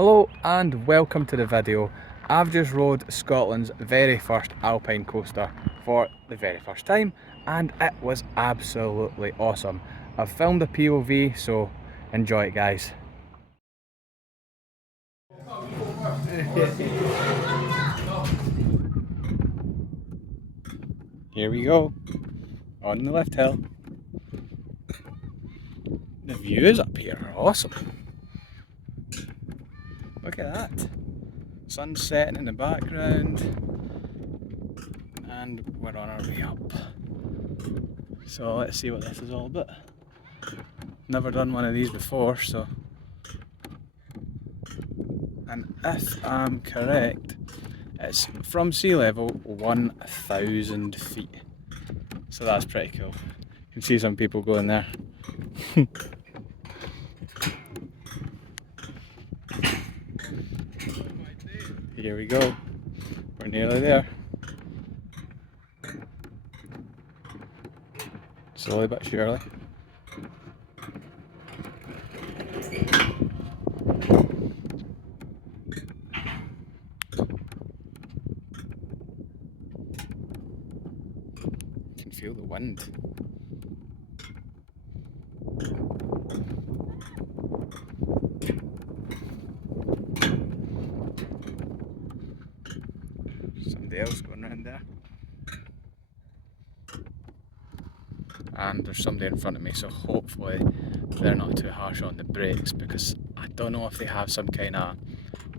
Hello and welcome to the video. I've just rode Scotland's very first Alpine coaster for the very first time and it was absolutely awesome. I've filmed a POV, so enjoy it, guys. Here we go, on the lift hill. The views up here are awesome. Look at that. Sun setting in the background and we're on our way up. So let's see what this is all about. Never done one of these before, so. And if I'm correct, it's from sea level 1,000 feet. So that's pretty cool. You can see some people going there. Here we go. We're nearly there. Slowly but surely. You can feel the wind. Somebody else going around there. And there's somebody in front of me, so hopefully they're not too harsh on the brakes, because I don't know if they have some kind of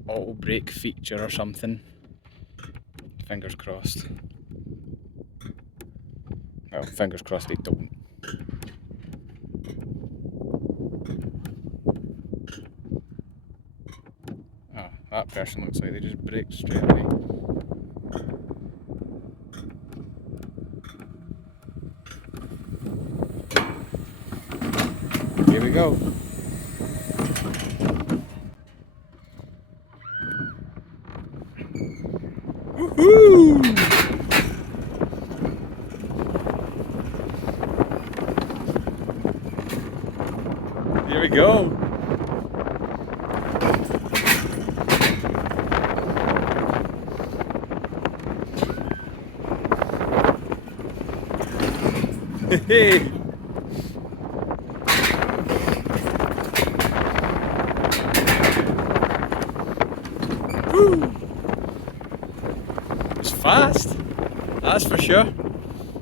auto brake feature or something. Fingers crossed. Well, fingers crossed they don't. Oh, that person looks like they just braked straight away. Here we go. Woohoo! Here we go. Hey. Woo! It's fast, that's for sure.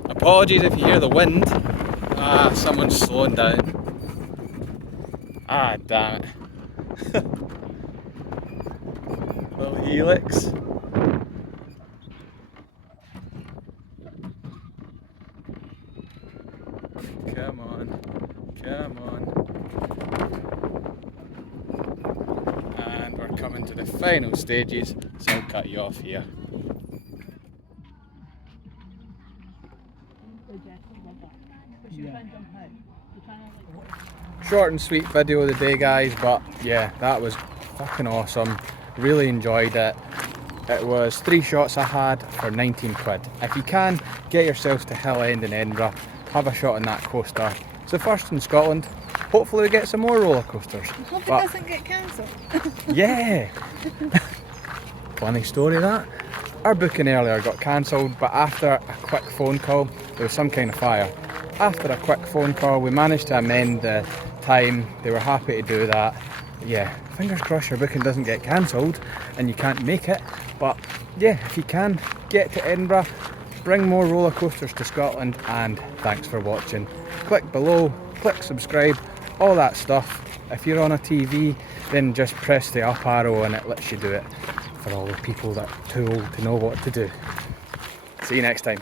Apologies if you hear the wind. Someone's slowing down. Damn it. Little helix. Come on, come on. And we're coming to the final stages, so I'll cut you off here. Short and sweet video of the day, guys, but yeah, that was fucking awesome. Really enjoyed it. It was 3 shots I had for 19 quid. If you can, get yourselves to Hillend in Edinburgh, have a shot on that coaster. It's the first in Scotland. Hopefully we get some more roller coasters. I hope it doesn't get cancelled. Yeah! Funny story that. Our booking earlier got cancelled, but after a quick phone call, there was some kind of fire. After a quick phone call, we managed to amend the time. They were happy to do that. Yeah, fingers crossed your booking doesn't get cancelled and you can't make it. But yeah, if you can, get to Edinburgh, bring more roller coasters to Scotland, and thanks for watching. Click below, click subscribe, all that stuff. If you're on a TV, then just press the up arrow and it lets you do it, for all the people that are too old to know what to do. See you next time.